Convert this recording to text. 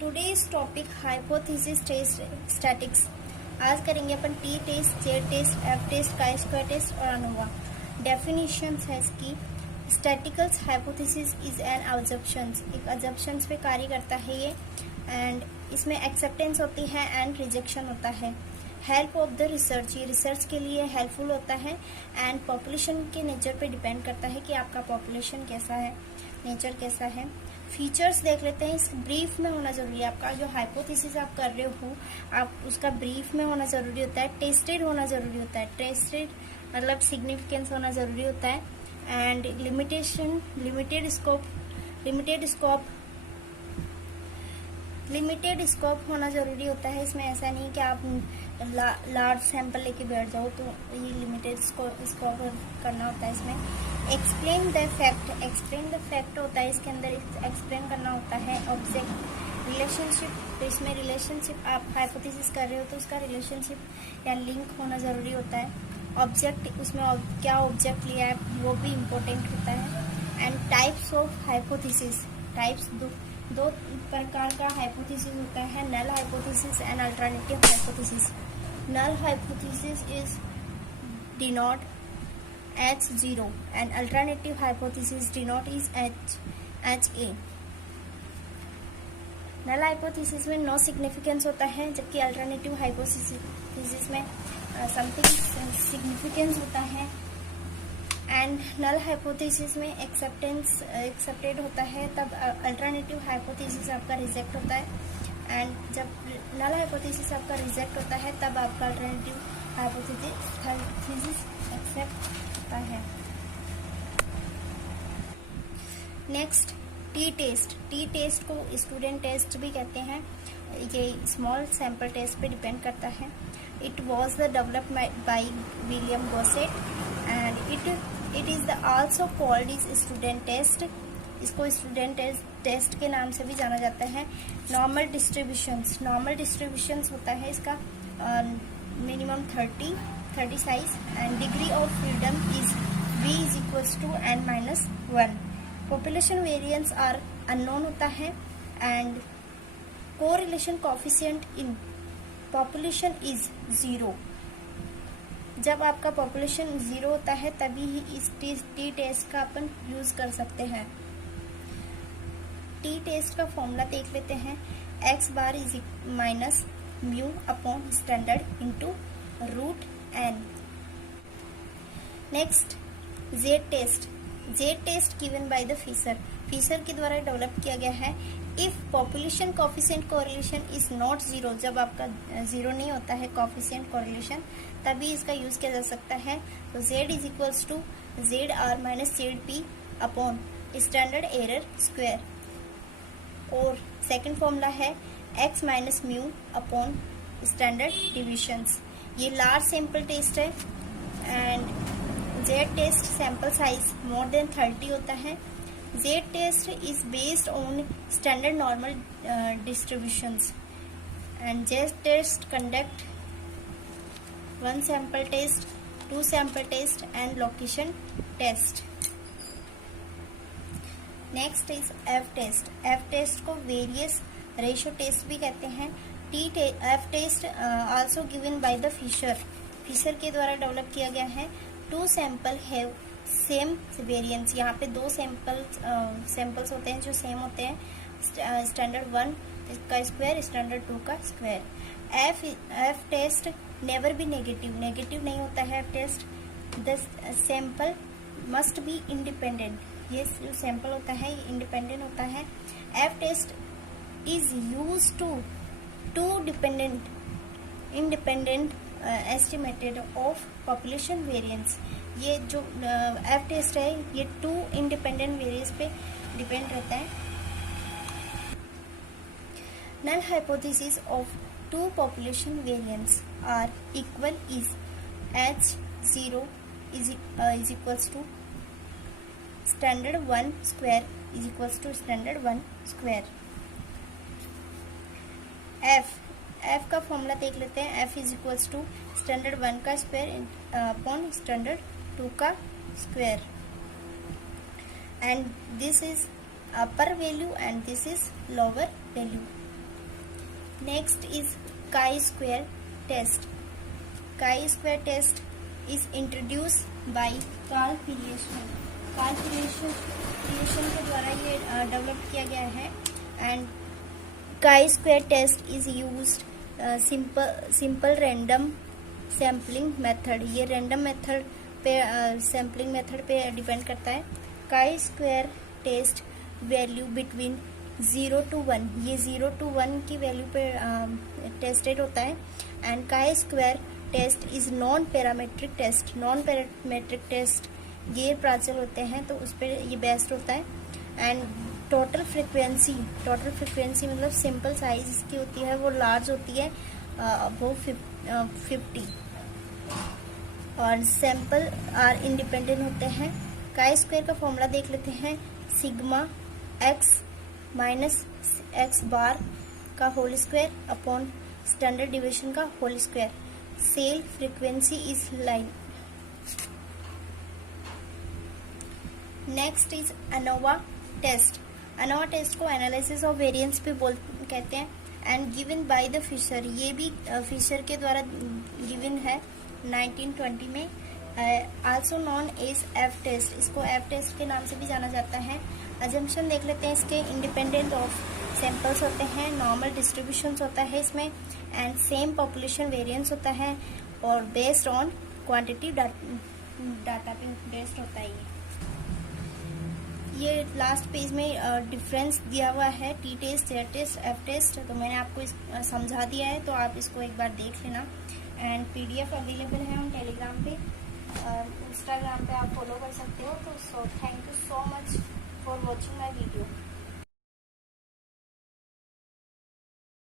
Today's topic hypothesis test statistics. आज करेंगे अपन T test, Z test, F test, chi square test और ANOVA. Definition है इसकी। Statistical hypothesis is an assumptions, एक अजम्पशंस पे कार्य करता है ये, एंड इसमें एक्सेप्टेंस होती है एंड रिजेक्शन होता है। हेल्प ऑफ द रिसर्च, ये रिसर्च के लिए हेल्पफुल होता है, एंड पॉपुलेशन के नेचर पे डिपेंड करता है कि आपका पॉपुलेशन कैसा है, नेचर कैसा है। फीचर्स देख लेते हैं। इस ब्रीफ में होना जरूरी है, आपका जो हाइपोथेसिस आप कर रहे हो आप उसका ब्रीफ में होना जरूरी होता है, टेस्टेड होना जरूरी होता है। टेस्टेड मतलब सिग्निफिकेंस होना जरूरी होता है, एंड लिमिटेशन, लिमिटेड स्कोप होना जरूरी होता है। इसमें ऐसा नहीं कि आप लार्ज सैंपल लेके बैठ जाओ, तो ये लिमिटेड स्कोप करना होता है इसमें। एक्सप्लेन द फैक्ट होता है इसके अंदर, एक्सप्लेन करना होता है। ऑब्जेक्ट रिलेशनशिप, तो इसमें रिलेशनशिप आप हाइपोथेसिस कर रहे हो तो उसका रिलेशनशिप या लिंक होना जरूरी होता है। ऑब्जेक्ट, उसमें क्या ऑब्जेक्ट लिया है वो भी इम्पोर्टेंट होता है। And types of hypothesis, types दो प्रकार का हाइपोथेसिस होता है, null hypothesis and alternative hypothesis. Null hypothesis is denote H0 and alternative hypothesis denote is HA। Null hypothesis में नो सिग्निफिकेंस होता है, जबकि अल्टरनेटिव हाइपोथेसिस में समथिंग सिग्निफिकेंस होता है। एंड नल हाइपोथेसिस में एक्सेप्टेड होता है, तब अल्टरनेटिव हाइपोथेसिस आपका रिजेक्ट होता है। एंड जब नल हाइपोथेसिस आपका रिजेक्ट होता है तब आपका अल्टरनेटिव हाइपोथेसिस एक्सेप्ट होता है। Next T test. T test को स्टूडेंट टेस्ट भी कहते हैं। ये स्मॉल सैंपल टेस्ट पे डिपेंड करता है। It was the developed by William Gosset and it is the also called is student test. इसको स्टूडेंट टेस्ट के नाम से भी जाना जाता है। नॉर्मल डिस्ट्रीब्यूशंस होता है इसका minimum 30 size, and degree of freedom is v is equals to n-1। Population variance are unknown होता है, and correlation coefficient in population is 0। जब आपका पॉपुलेशन 0 होता है तभी ही इस टी टेस्ट का अपन यूज कर सकते हैं। टी टेस्ट का फॉर्मूला देख लेते हैं। x bar is minus mu upon standard into root n। Next Z test given by the Fisher के द्वारा डेवलप किया गया है। If population coefficient correlation is not 0, जब आपका 0 नहीं होता है कोफिशिएंट कोरिलेशन, तभी इसका यूज किया जा सकता है। तो z is equals to ZR minus ZP upon standard error square. और सेकंड फॉर्मूला है x minus mu upon standard divisions. ये लार्ज सैंपल टेस्ट है, and Z test sample size more than 30 होता है। Z test is based on standard normal distributions, and Z test conduct 1 sample test, 2 sample test and location test. Next is F test को various ratio test भी कहते हैं। F test also given by the Fisher के द्वारा develop किया गया है। 2 sample have same variance, यहाँ पे 2 सैंपल्स होते हैं जो सेम होते हैं, स्टैंडर्ड 1 का स्क्वायर, स्टैंडर्ड 2 का square. F test never be negative नहीं होता है F test. The sample must be independent, ये जो सैंपल होता है ये इंडिपेंडेंट होता है। F test is use to independent estimated of population variance. ये जो एफ टेस्ट है ये 2 इंडिपेंडेंट वेरिएंस पे डिपेंड रहता है। Null hypothesis of 2 population variance are equal is H0 is equals to standard 1 square is equals to standard 1 square. F का formula देख लेते हैं। F is equals to standard 1 का स्क्वायर अपॉन स्टैंडर्ड 2 का square, and this is upper value and this is lower value. Next is chi-square test. Chi-square test is introduced by Karl Pearson. Karl Pearson के द्वारा ये develop किया गया है. And chi-square test is used simple random sampling method. ये random method पे sampling method पे depend करता है. chi-square test value between 0 to 1, ये 0 to 1 की वैल्यू पे टेस्टेड होता है. And chi-square test is non parametric test. Non parametric test गैर प्राचल होते हैं तो उस पर ये बेस्ड होता है. एंड टोटल फ्रिक्वेंसी मतलब सिंपल साइज इसकी होती है वो लार्ज होती है, वो 50. और सैंपल आर इंडिपेंडेंट होते हैं. chi-square का फॉर्मूला देख लेते हैं. Sigma x minus x bar का whole square upon standard deviation का whole square. Cell frequency is line. Next is ANOVA test. ANOVA test को एनालिसिस ऑफ वेरिएंस भी कहते हैं. And given by the Fisher, ये भी फिशर के द्वारा गिवन है 1920 में. Also known as F test. इसको एफ टेस्ट के नाम से भी जाना जाता है. अजम्पशन देख लेते हैं इसके. इंडिपेंडेंट ऑफ सैंपल्स होते हैं, नॉर्मल डिस्ट्रीब्यूशन होता है इसमें, एंड सेम पॉपुलेशन वेरिएंस होता है, और बेस्ड ऑन क्वांटिटी डाटा पे बेस्ड होता है. ये लास्ट पेज में डिफरेंस दिया हुआ है T test, Z test, F test. तो मैंने आपको समझा दिया है, तो आप इसको एक बार देख लेना. एंड PDF अवेलेबल है ऑन टेलीग्राम पे, इंस्टाग्राम पे आप फॉलो कर सकते हो. तो thank you so much for watching my video.